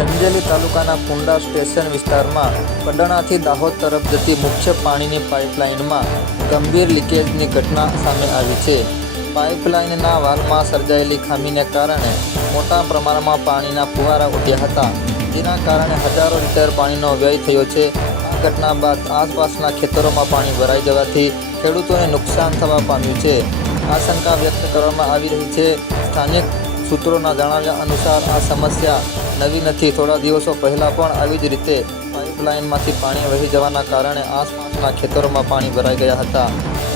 સંજેલી તાલુકાના કુંડા સ્ટેશન વિસ્તારમાં કડાણાથી દાહોદ તરફ જતી મુખ્ય પાણીની પાઇપલાઇનમાં ગંભીર લીકેજની ઘટના સામે આવી છે। પાઇપલાઇનના વાલ્વમાં સર્જાયેલી ખામીને કારણે મોટા પ્રમાણમાં પાણીના ફુવારા ઉડ્યા હતા, જેના કારણે હજારો લીટર પાણીનો વ્યય થયો છે। આ ઘટના બાદ આસપાસના ખેતરોમાં પાણી ભરાઈ જવાથી ખેડૂતોને નુકસાન થવા પામ્યું છે। આશંકા વ્યક્ત કરવામાં આવી રહી છે। સ્થાનિક સૂત્રોના જણાવ્યા અનુસાર આ સમસ્યા નવી નથી। થોડા દિવસો પહેલાં પણ આવી જ રીતે પાઇપલાઇનમાંથી પાણી વહી જવાના કારણે આસપાસના ખેતરોમાં પાણી ભરાઈ ગયા હતા,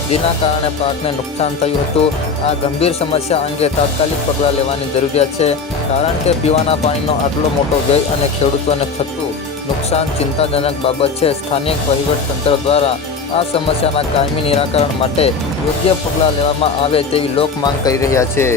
જેના કારણે પાકને નુકસાન થયું હતું। આ ગંભીર સમસ્યા અંગે તાત્કાલિક પગલાં લેવાની જરૂરિયાત છે, કારણ કે પીવાના પાણીનો આટલો મોટો વ્યય અને ખેડૂતોને થતું નુકસાન ચિંતાજનક બાબત છે। સ્થાનિક વહીવટતંત્ર દ્વારા આ સમસ્યાના કાયમી નિરાકરણ માટે યોગ્ય પગલાં લેવામાં આવે તેવી લોક માંગ કરી રહ્યા છે।